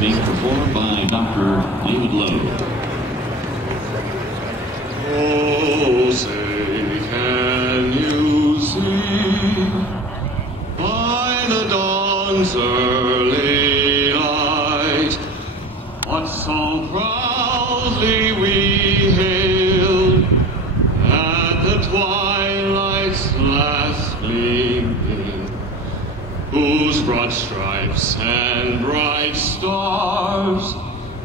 being performed by Dr. David Lowe. Oh, say, can you see by the dawn's early light what so proudly we hailed at the twilight's last gleaming, whose broad stripes and bright stars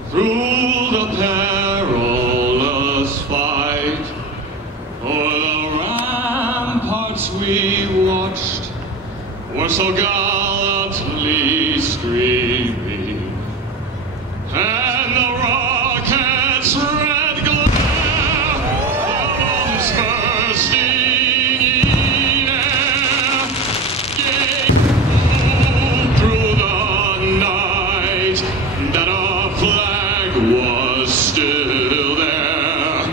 through the perilous fight o'er the ramparts we watched were so gallantly streaming, and the rocket's red glare bombs bursting in air gave through the night that our flag was still there.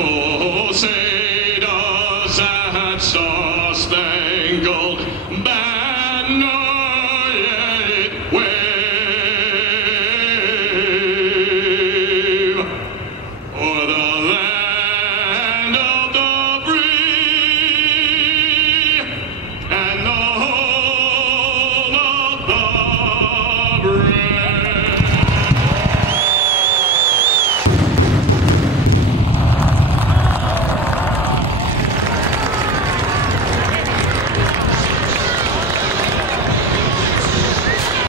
Oh, say does that star-spangled banner